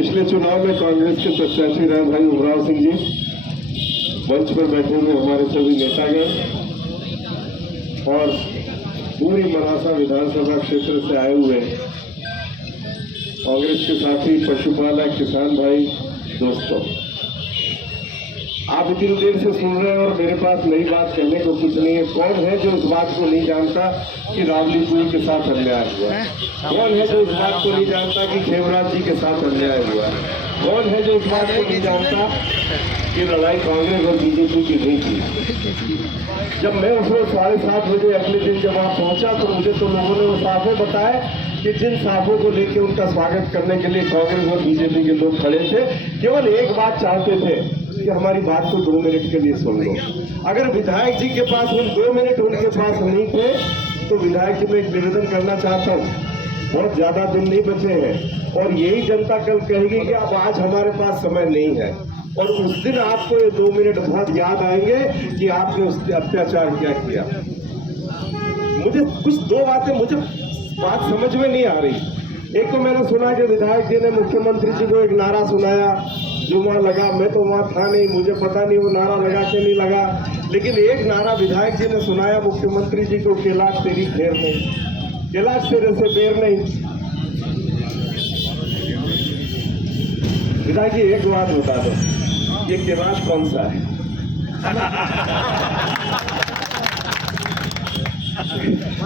पिछले चुनाव में कांग्रेस के प्रत्याशी रहे भाई उमराव सिंह जी, मंच पर बैठे हुए हमारे सभी नेतागण और पूरी मनासा विधानसभा क्षेत्र से आए हुए कांग्रेस के साथी पशुपालक किसान भाई दोस्तों, आप इतनी देर से सुन रहे हैं और मेरे पास नई बात कहने को कुछ नहीं है। कौन है जो इस बात को नहीं जानता कि रावली पुल के साथ अन्याय हुआ है? कौन है जो इस बात को नहीं जानता कि खेमराज जी के साथ अन्याय हुआ है? कौन है जो इस बात को नहीं जानता कि लड़ाई कांग्रेस और बीजेपी की नहीं थी? जब मैं उसमें 7:30 बजे अगले दिन जब वहां पहुंचा तो मुझे तो लोगों ने वो साफे बताए कि जिन साफों को लेकर उनका स्वागत करने के लिए कांग्रेस और बीजेपी के लोग खड़े थे, केवल एक बात चाहते थे कि हमारी बात को 2 मिनट के लिए सुन लो। अगर विधायक जी के पास उन 2 मिनट उनके पास नहीं थे तो विधायक जी मैं एक निवेदन करना चाहता हूँ, बहुत ज्यादा दिन नहीं बचे हैं और यही जनता कल कहेगी कि अब आज हमारे पास समय नहीं है और उस दिन आपको ये 2 मिनट बहुत याद आएंगे कि आपने उस अत्याचार क्या किया। मुझे कुछ 2 बातें मुझे बात समझ में नहीं आ रही। एक तो मैंने सुना कि विधायक जी ने मुख्यमंत्री जी को एक नारा सुनाया जो वहां लगा, मैं तो वहां था नहीं, मुझे पता नहीं वो नारा लगा कि नहीं लगा, लेकिन एक नारा विधायक जी ने सुनाया मुख्यमंत्री जी को, कैलाश तेरी खैर नहीं, कैलाश तेरे से बेर नहीं। विधायक जी एक बात बता दो, ये कैलाश कौन सा है?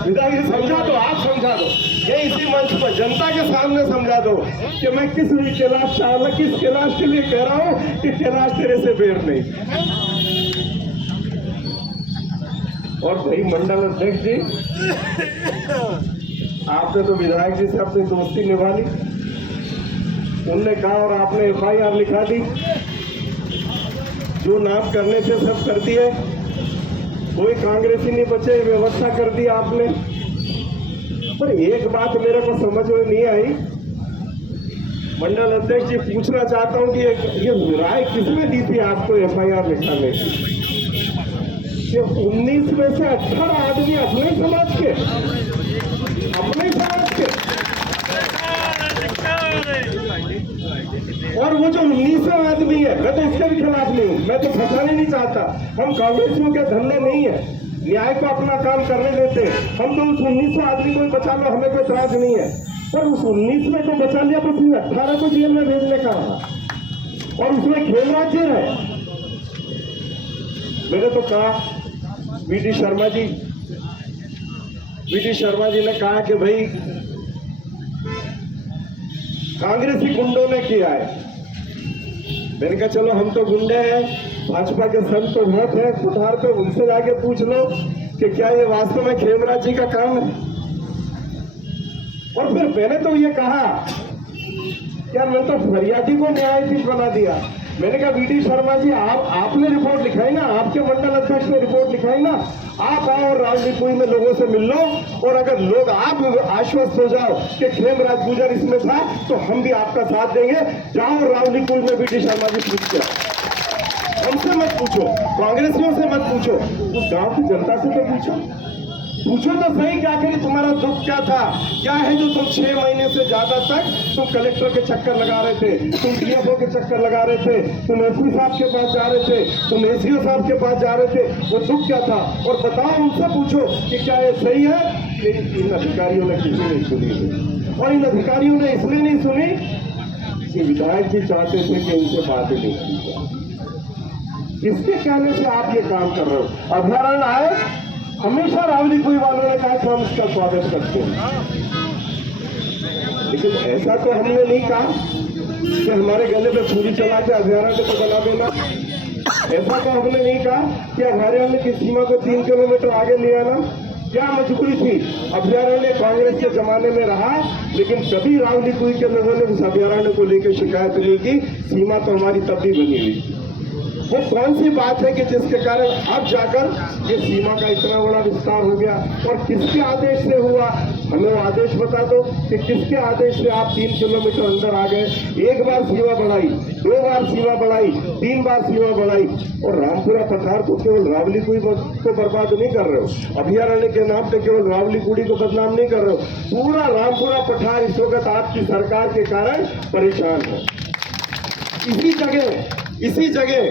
विधायक जी समझा दो, आप समझा दो, ये इसी मंच पर जनता के सामने समझा दो कि मैं किस कैलाश चावला किस कैलाश के लिए कह रहा हूं कि कैलाश तेरे से बेर नहीं। और भाई मंडल अध्यक्ष जी, आपने तो विधायक जी से अपनी दोस्ती निभा ली, उनने कहा और आपने FIR लिखा दी, जो नाम करने थे सब कर दिए, कोई कांग्रेसी नहीं बचे, व्यवस्था कर दी आपने। पर एक बात मेरे को समझ में नहीं आई, मंडल अध्यक्ष जी पूछना चाहता हूं कि ये राय किसने दी थी आपको FIR लिखाने की? 19 में से 18 आदमी अपने समाज के और वो जो 19वां आदमी है, मैं तो इसके भी खिलाफ नहीं हूँ, मैं तो फंसाने नहीं चाहता। हम कांग्रेसियों के धंधे नहीं है, न्याय को अपना काम करने देते, हम तो उस 19वां आदमी को ही बचा लो, हमें कोई इतराज नहीं है। पर उस 19 में को बचा लिया तो फिर 18 को जेल में भेजने का रहा और उसमें खेमराज जी है। मैंने तो कहा VD शर्मा जी ने कहा कि भाई कांग्रेसी गुंडों ने किया है। मैंने कहा चलो हम तो गुंडे हैं, भाजपा के संत तो बहुत है कुठार पे, उनसे जाके पूछ लो कि क्या ये वास्तव में खेमराज जी का काम है। और फिर मैंने तो ये कहा यार, मैं तो फरियादी को न्यायाधीश बना दिया। मैंने कहा VD शर्मा जी, आपने रिपोर्ट लिखाई ना, आपके मंडल अध्यक्ष ने रिपोर्ट लिखाई ना, आप आओ और रावलीपुर में लोगों से मिल लो और अगर लोग आप आश्वस्त हो जाओ कि खेमराज गुजर इसमें था तो हम भी आपका साथ देंगे। जाओ रावलीपुर में VD शर्मा जी पूछ के, हमसे मत पूछो, कांग्रेसियों से मत पूछो, उस गांव की जनता से तो पूछो तो सही कि आखिर तुम्हारा दुख क्या था, क्या है जो तुम 6 महीने से ज्यादा तक तुम कलेक्टर के चक्कर लगा रहे थे, तुम DFO के चक्कर लगा रहे थे, तुम SP साहब के पास जा रहे थे, तुम ACO साहब के पास जा रहे थे, वो दुख क्या था? और बताओ, उनसे पूछो कि क्या ये सही है। इन अधिकारियों ने किसी नहीं सुनी और इन अधिकारियों ने इसलिए नहीं सुनी कि विधायक जी चाहते थे कि उनसे बातें नहीं की जाए। इसके कहने से आप ये काम कर रहे हो। अभ्यारण्य आए, हमेशा रावलीपुर वालों ने कहा कि हम इसका स्वागत करते हैं, लेकिन ऐसा तो हमने नहीं कहा कि हमारे गले पे छुरी चला के अभ्यारण्य को बना देना। ऐसा तो हमने नहीं कहा कि अभ्यारण्य की सीमा को 3 किलोमीटर आगे ले आना। क्या मजबूरी थी? अभ्यारण्य कांग्रेस के जमाने में रहा, लेकिन कभी रावलीपुर के लोगों ने उस अभ्यारण्य को लेकर शिकायत नहीं की। सीमा तो हमारी तब भी बनी हुई थी। वो कौन सी बात है कि जिसके कारण अब जाकर ये सीमा का इतना बड़ा विस्तार हो गया और किसके आदेश से हुआ? हमें आदेश बता दो कि किसके आदेश से आप 3 किलोमीटर अंदर आ गए। 1 बार सीमा बढ़ाई, 2 बार सीमा बढ़ाई, 3 बार सीमा बढ़ाई और रामपुरा पठार को केवल रावलीपुर को बर्बाद नहीं कर रहे हो, अभ्यारण्य के नाम पे केवल रावलीपुरी को बदनाम नहीं कर रहे हो, पूरा रामपुरा पठार इस वक्त आपकी सरकार के कारण परेशान है। इसी जगह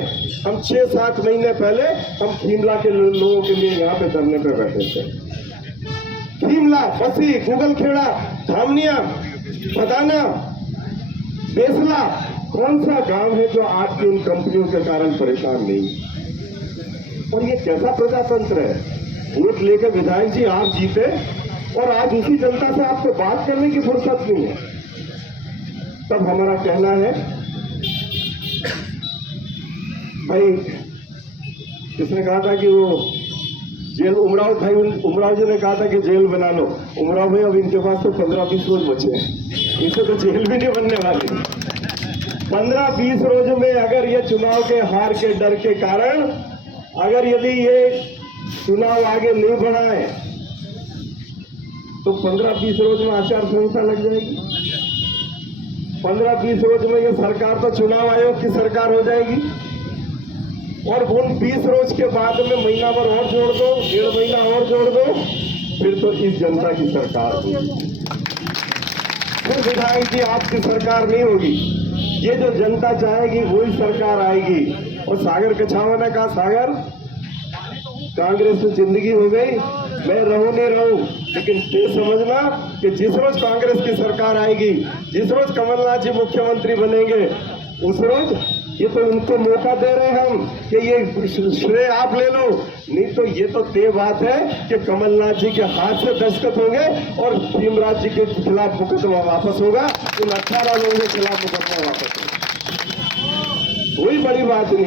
हम 6-7 महीने पहले हम खीमला के लोगों के लिए यहाँ पे धरने पे बैठे थे। खीमला, बसी, गुगलखेड़ा, धामनिया, बदाना, बेसला, कौन सा गांव है जो आपकी उन कंपनियों के कारण परेशान नहीं? और ये कैसा प्रजातंत्र है? वोट लेकर विधायक जी आप जीते और आज उसी जनता से आपको बात करने की फुर्सत नहीं है। तब हमारा कहना है, भाई किसने कहा था कि वो जेल, उमराव भाई, उमराव जी ने कहा था कि जेल बना लो। उमराव भाई अब इनके पास तो 15-20 रोज बचे हैं, इनसे तो जेल भी नहीं बनने वाली। 15-20 रोज में अगर ये चुनाव के हार के डर के कारण अगर यदि ये चुनाव आगे नहीं बढ़ाए तो 15-20 रोज में आचार संहिता लग जाएगी। 15-20 रोज में ये सरकार तो चुनाव आयोग की सरकार हो जाएगी और उन 20 रोज के बाद में महीना भर और जोड़ दो, 1.5 महीना और जोड़ दो, फिर तो इस जनता की सरकार होगी। फिर विधायक जी आपकी सरकार नहीं होगी, ये जो जनता चाहेगी वही सरकार आएगी। और सागर कछावा ने कहा, सागर कांग्रेस से जिंदगी हो गई, मैं रहूं नहीं रहूं, लेकिन ये समझना कि जिस रोज कांग्रेस की सरकार आएगी, जिस रोज कमलनाथ जी मुख्यमंत्री बनेंगे, उस रोज ये तो उनको मौका दे रहे हैं हम कि ये श्रेय आप ले लो, नहीं तो ये तो तय बात है कि कमलनाथ जी के हाथ से दस्तखत होंगे और भीमराव जी के खिलाफ मुकदमा वापस होगा, उन 18 लोगों के खिलाफ मुकदमा वापस होगा। कोई बड़ी बात नहीं।